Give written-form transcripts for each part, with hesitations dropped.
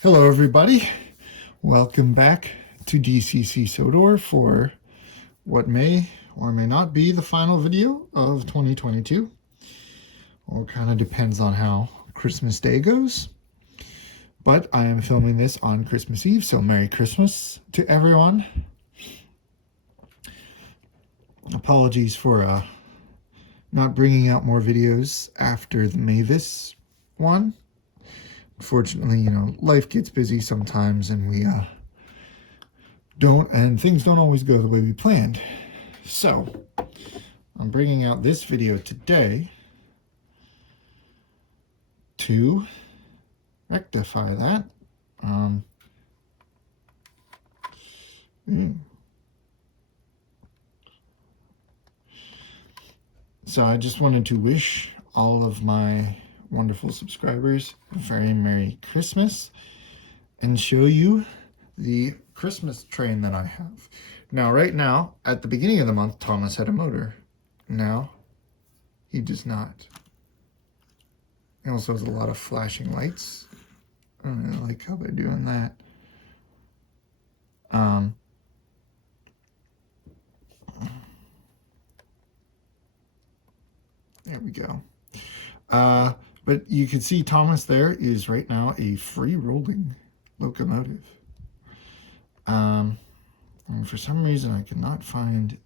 Hello everybody, welcome back to DCC Sodor for what may or may not be the final video of 2022. Well, it kind of depends on how Christmas Day goes, but I am filming this on Christmas Eve, so Merry Christmas to everyone. Apologies for not bringing out more videos after the Mavis one. Unfortunately, life gets busy sometimes and we things don't always go the way we planned. So, I'm bringing out this video today to rectify that. So I just wanted to wish all of my wonderful subscribers a very Merry Christmas and show you the Christmas train that I have. Now, right now, at the beginning of the month, Thomas had a motor. Now, he does not. He also has a lot of flashing lights. I don't really like how they're doing that. There we go. But you can see Thomas there is right now a free rolling locomotive. And for some reason I cannot find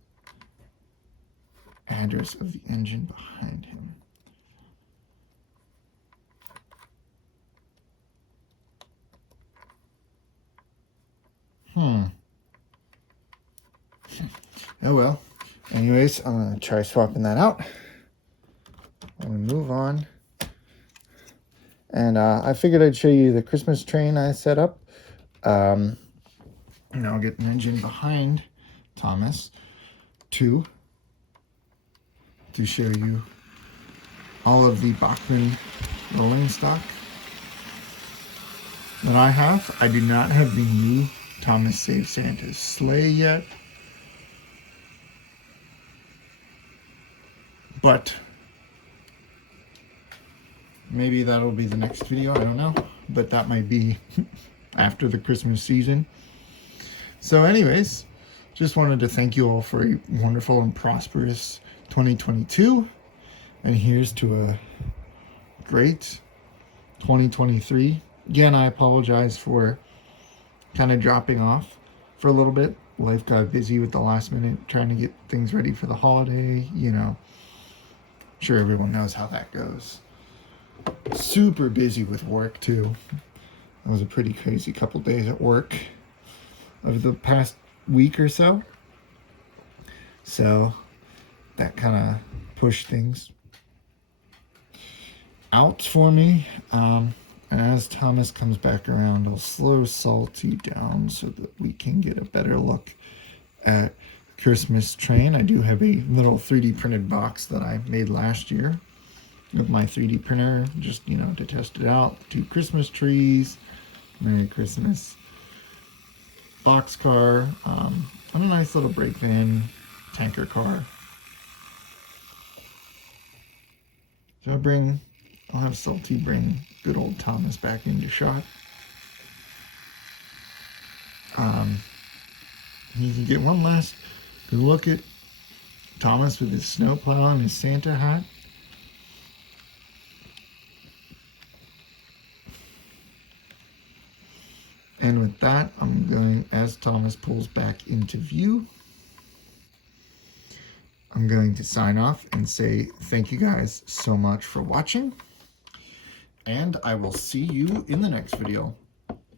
address of the engine behind him. Oh well. Anyways, I'm gonna try swapping that out. I'm gonna move on. And I figured I'd show you the Christmas train I set up. And I'll get an engine behind Thomas to show you all of the Bachmann rolling stock that I have. I do not have the new Thomas Save Santa's sleigh yet, but maybe that'll be the next video, I don't know, but that might be after the Christmas season. So anyways, just wanted to thank you all for a wonderful and prosperous 2022, and here's to a great 2023. Again, I apologize for kind of dropping off for a little bit. Life got busy with the last minute trying to get things ready for the holiday, Sure, everyone knows how that goes. Super busy with work too. It was a pretty crazy couple days at work over the past week or so. So that kind of pushed things out for me. And as Thomas comes back around, I'll slow Salty down so that we can get a better look at Christmas train. I do have a little 3D printed box that I made last year with my 3D printer, just, to test it out. 2 Christmas trees, Merry Christmas, boxcar, and a nice little brake van, tanker car. So I'll have Salty bring good old Thomas back into shot. You can get one last good look at Thomas with his snowplow and his Santa hat. And with that, I'm going, as Thomas pulls back into view, I'm going to sign off and say thank you guys so much for watching. And I will see you in the next video.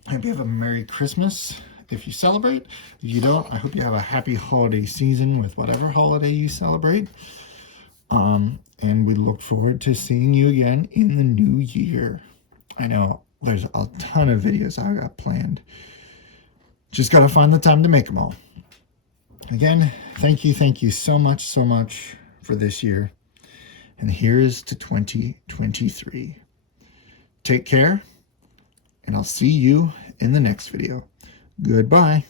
I hope you have a Merry Christmas if you celebrate. If you don't, I hope you have a happy holiday season with whatever holiday you celebrate. And we look forward to seeing you again in the new year. I know there's a ton of videos I got planned. Just got to find the time to make them all. Again, thank you so much for this year. And here's to 2023. Take care, and I'll see you in the next video. Goodbye.